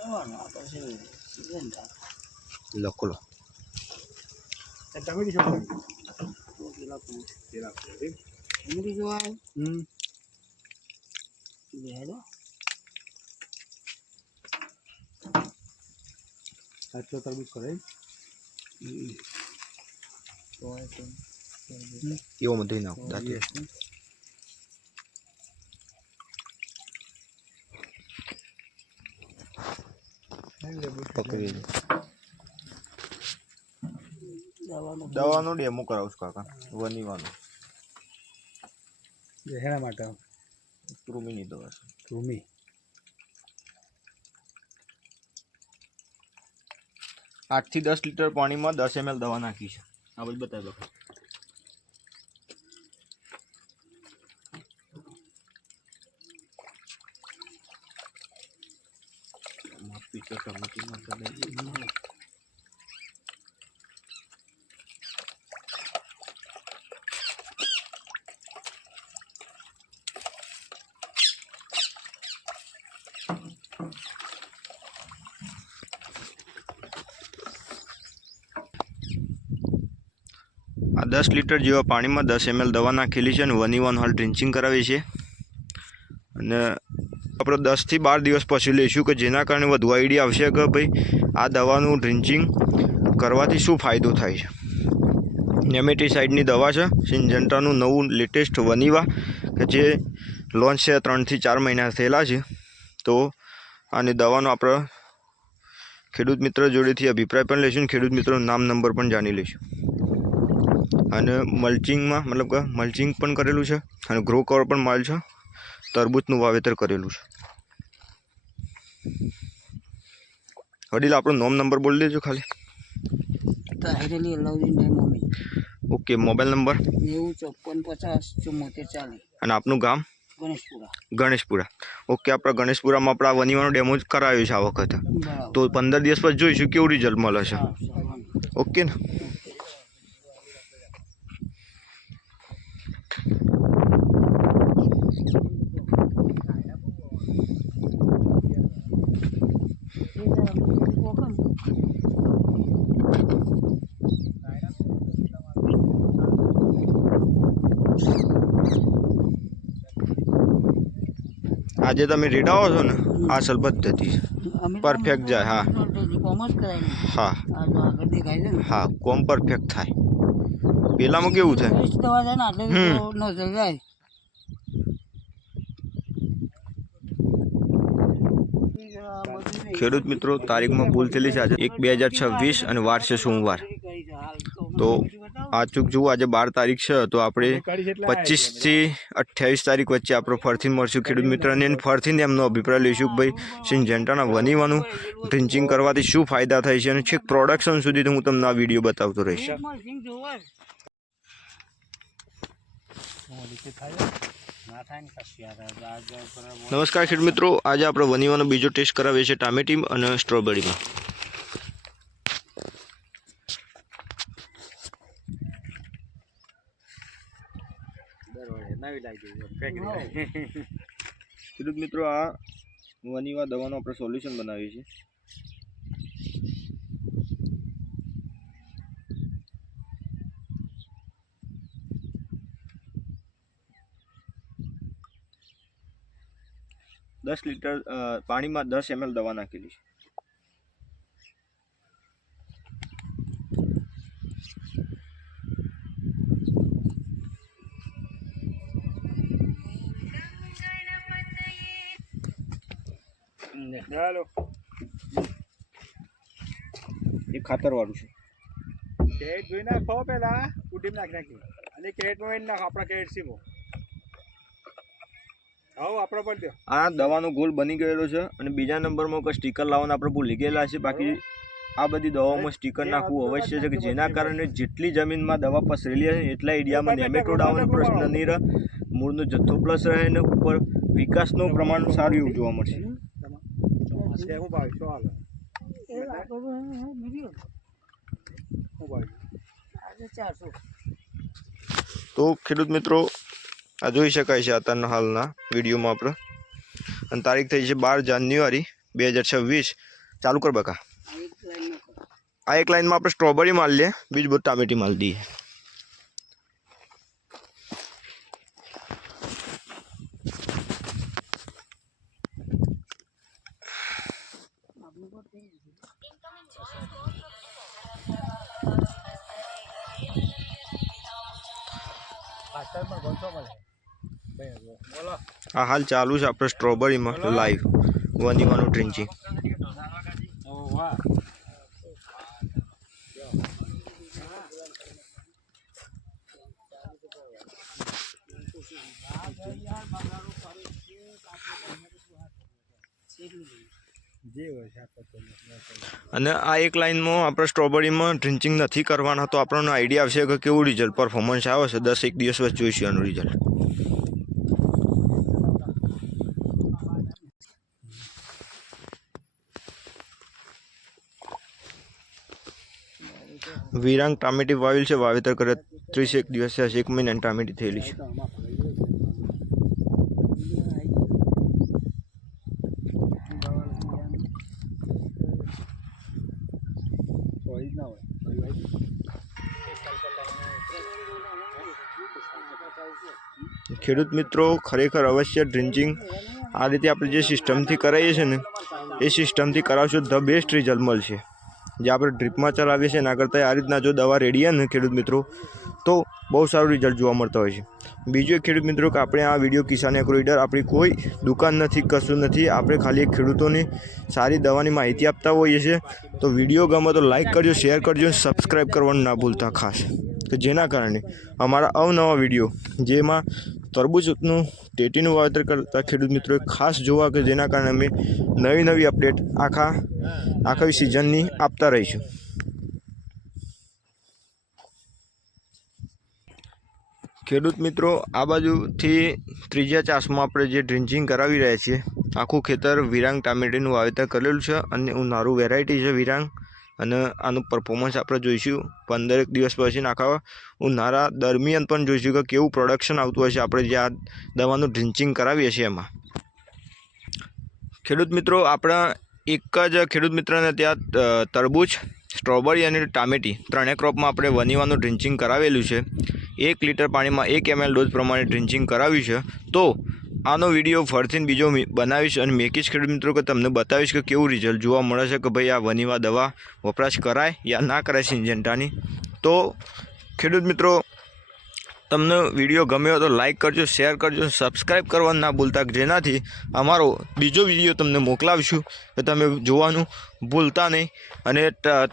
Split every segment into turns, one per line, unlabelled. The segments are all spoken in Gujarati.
જવાનું આ પછી સીઝન થાય
લખો લો
ટમેટી શું
તો પેલા પૂછ
પેલા એમ
એમથી જોવાય
હમ
બે હેડો
સાચો તરબૂચ કરે એમ
તો હોય તો
એવો મધુઈ નાખો દાંતી પકડી લે.
દવાનો
ડેમો કરાવું છું કાકા? વનીવાનો.
હેના માટે?
કૃમિની દવા છે. કૃમિ. આઠથી દસ લીટર પાણીમાં દસ એમએલ દવા નાખી છે. આ બધું બતાવી બકા આ દસ લીટર જેવા પાણીમાં દસ એમએલ દવા નાખેલી છે અને વની વન હોલ ડ્રિન્ચિંગ કરાવી છે. અને આપણે દસથી બાર દિવસ પછી લઈશું કે જેના કારણે વધુ આઈડિયા આવશે કે ભાઈ આ દવાનું ડ્રિન્ચિંગ કરવાથી શું ફાયદો થાય છે. નેમેટીસાઇડની દવા છે, સિંજન્ટાનું નવું લેટેસ્ટ વનીવા કે જે લોન્ચ છે ત્રણથી ચાર મહિના થયેલા છે. તો આની દવાનો આપણે ખેડૂત મિત્ર જોડેથી અભિપ્રાય પણ લઈશું અને ખેડૂત મિત્રનું નામ નંબર પણ જાણી લઈશું. અને મલ્ચિંગમાં મતલબ કે મલ્ચિંગ પણ કરેલું છે અને ગ્રો કવર પણ માલ છે. તરબૂચનું વાવેતર કરેલું છે. વડીલ આપણો નોમ નંબર બોલી દેજો ખાલી. Okay mobile number?
નેવું ચોપન પચાસ ચુમ્મોતેર ચાલીસ.
અને આપનું ગામ?
ગણેશપુરા.
ગણેશપુરા. ઓકે આપણે ગણેશપુરામાં આપણે આ વનીવાનો ડેમો જ કરાવ્યો છે આ વખતે. તો પંદર દિવસ પછી જોઈશું કેવું રિઝલ્ટ મળે છે. ઓકે ને? આજે તમે રેડાવો છો ને આ સલ પદ્ધતિ Perfect જાય, હા. હા. હા કોમ પરફેક્ટ થાય. પેલામાં કેવું થાય
Waste દવા જાય ને એટલે
હમ.
તો નોઝલ જાય
ખેડૂત મિત્રો, તારીખમાં ભૂલ થયેલી છે. આજે એક બે હજાર છવ્વીસ અને વાર છે સોમવાર. તો આ ચૂક જુઓ, આજે બાર તારીખ છે. તો આપણે પચીસથી અઠ્યાવીસ તારીખ વચ્ચે આપણે ફરથી મળશું. ખેડૂત મિત્રોને અને ફરથી એમનો અભિપ્રાય લઈશું કે ભાઈ સિંજેન્ટાના વનીવાનું ડ્રિંચિંગ કરવાથી શું ફાયદા થાય છે અને છેક પ્રોડક્શન સુધી હું તમને આ વીડિયો બતાવતો રહીશ. નમસ્કાર ખેડ મિત્રો, આજે આપણે વનીવાનો બીજો ટેસ્ટ કરાવીએ છીએ ટામેટી અને સ્ટ્રોબેરીમાં ખેડૂત મિત્રો, આ વનીવા દવાનું આપણે સોલ્યુશન બનાવીએ છીએ. દસ લીટર પાણીમાં દસ એમએલ દવા નાખેલી છે.
ચાલો
એ ખાતર વાળું છે.
કેરેટ જોઈ નાખો પેલા કુટીમ નાખી નાખી. અને કેરેટમાં નાખો આપણા કેરેટ દો
આ દવાનો ગોલ બની ગયેલો છે અને બીજા નંબરમાં કોઈ સ્ટીકર લાવવાનું આપણે ભૂલી ગયેલા છે બાકી આ બધી દવાઓમાં સ્ટીકર નાખવું અવશ્ય છે કે જેના કારણે જેટલી જમીનમાં દવા પસરેલી હશે એટલા એરિયામાં નેમેટોડ આવવાનો પ્રશ્ન નહીં રહે. મૂળનો જથ્થો પ્લસ રહે અને ઉપર વિકાસનું પ્રમાણ સારું એવું જોવા મળશે.
તે
ખેડૂત મિત્રો આ જોઈ શકાય છે અત્યારના હાલના વિડીયોમાં આપણે. અને તારીખ થઈ છે બાર જાન્યુઆરી બે હજાર છવ્વીસ. ચાલુ કર બકા.
આ એક લાઈન નો કરો.
આ એક લાઈનમાં આપણે સ્ટ્રોબેરી માલ લઈએ, બીજું બધું ટામેટી માલ દઈએ.
પાછળ પણ ગોંચો મળે બે બોલો
આ હાલ ચાલુ છે આપણે સ્ટ્રોબેરીમાં લાઈવ વનીવાનું
ટ્રિન્ચિંગ
અને આ એક લાઈનમાં આપણે સ્ટ્રોબેરીમાં ડ્રિંચિંગ નથી કરવાના તો આપણને આઈડિયા આવશે કે કેવું રિઝલ્ટ પરફોર્મન્સ આવે છે. દસ એક દિવસ વચ્ચે જોઈશું એનું રિઝલ્ટ વિરાંગ ટામેટી વાવેલ છે. વાવેતર કરે ત્રીસ એક દિવસ એક મહિને ટામેટી થયેલી છે. ખેડૂત મિત્રો, ખરેખર અવશ્ય ડ્રિન્ચિંગ આ રીતે આપણે જે સિસ્ટમથી કરાવીએ છીએ ને, એ સિસ્ટમથી કરાવશો ધ બેસ્ટ રિઝલ્ટ મળશે. જે આપણે ડ્રીપમાં ચલાવીએ છીએ, એના કરતાં આ રીતના જો દવા રેડીએ ને ખેડૂત મિત્રો, તો બહુ સારું રિઝલ્ટ જોવા મળતા હોય છે. બીજું એક ખેડૂત મિત્રો કે આપણે આ વીડિયો કિસાન એગ્રો લીડર આપણી કોઈ દુકાન નથી, કશું નથી, આપણે ખાલી એક ખેડૂતોને સારી દવાની માહિતી આપતા હોઈએ છીએ. તો વીડિયો ગમે તો લાઇક કરજો શેર કરજો સબસ્ક્રાઈબ કરવાનું ના ભૂલતા ખાસ. કે જેના કારણે અમારા અવનવા વીડિયો જેમાં તરબૂચનું ટેટીનું વાવેતર કરતા ખેડૂત મિત્રોએ ખાસ જોવા કે જેના કારણે અમે નવી નવી અપડેટ આખા આખા સિઝનની આપતા રહીશું. ખેડૂત મિત્રો, આ બાજુથી ત્રીજા ચાસમાં આપણે જે ડ્રિંચિંગ કરાવી રહ્યા છીએ, આખું ખેતર વિરાંગ ટામેટીનું વાવેતર કરેલું છે અને ઉનાળું વેરાયટી છે વિરાંગ. અને આનું પરફોર્મન્સ આપણે જોઈશું. પંદરેક દિવસ પછી આખા ઉનાળા દરમિયાન પણ જોઈશું કે કેવું પ્રોડક્શન આવતું હશે. આપણે જે આ દવાનું ડ્રિંચિંગ કરાવીએ છીએ એમાં. ખેડૂત મિત્રો, આપણા એક જ ખેડૂત મિત્રને ત્યાં તરબૂચ, સ્ટ્રોબેરી અને ટામેટી ત્રણેય ક્રોપમાં આપણે વનીવાનું ડ્રિંચિંગ કરાવેલું છે. એક લીટર પાણીમાં એક એમએલ ડોઝ પ્રમાણે ડ્રિંચિંગ કરાવ્યું છે. તો આનો વીડિયો ફરીથી બીજો બનાવીશ અને મેકીશ ખેડૂત મિત્રો કે તમને બતાવીશ કે કેવું રિઝલ્ટ જોવા મળે છે કે ભાઈ આ વનીવા દવા વપરાશ કરાય યા ના કરાય સિંજેન્ટાની તો ખેડૂત મિત્રો તમને વીડિયો ગમ્યો તો લાઈક કરજો શેર કરજો સબસ્ક્રાઈબ કરવાનું ના ભૂલતા જેનાથી અમારો બીજો વીડિયો તમને મોકલાવીશું. કે તમે જોવાનું ભૂલતા નહીં. અને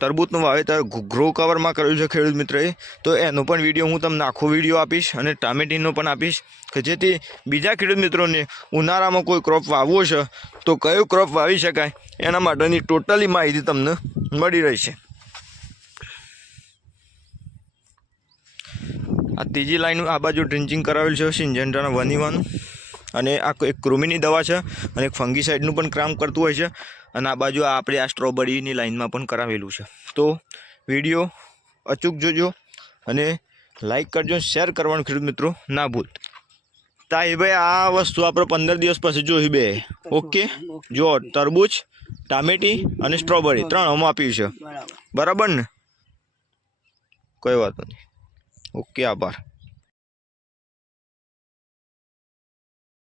તરબૂચનું વાવેતર ગ્રો કવરમાં કર્યું છે ખેડૂત મિત્રએ, તો એનો પણ વીડિયો હું તમને આખો વીડિયો આપીશ અને ટામેટીનો પણ આપીશ કે જેથી બીજા ખેડૂત મિત્રોને ઉનાળામાં કોઈ ક્રોપ વાવવો છે, તો કયો ક્રોપ વાવી શકાય એના માટેની ટોટલી માહિતી તમને મળી રહેશે. આ ત્રીજી લાઈન આ બાજુ ડ્રિંચિંગ કરાવેલ છે સિંજેન્ટાના વન અને આ એક કૃમિની દવા છે અને એક ફંગીસાઇડનું પણ કામ કરતું હોય છે. અને આ બાજુ આપણે આ સ્ટ્રોબેરીની લાઇનમાં પણ કરાવેલું છે. તો વીડિયો અચૂક જોજો અને લાઇક કરજો, શેર કરવાનું ખેડૂત મિત્રો ના ભૂલ. તાઈ ભાઈ, આ વસ્તુ આપણે પંદર દિવસ પછી જોઈ બે. ઓકે? જો, તરબૂચ, ટામેટી અને સ્ટ્રોબેરી, ત્રણ આમાં આપ્યું છે. બરાબર ને? કોઈ વાત નહીં. ઓકે આભાર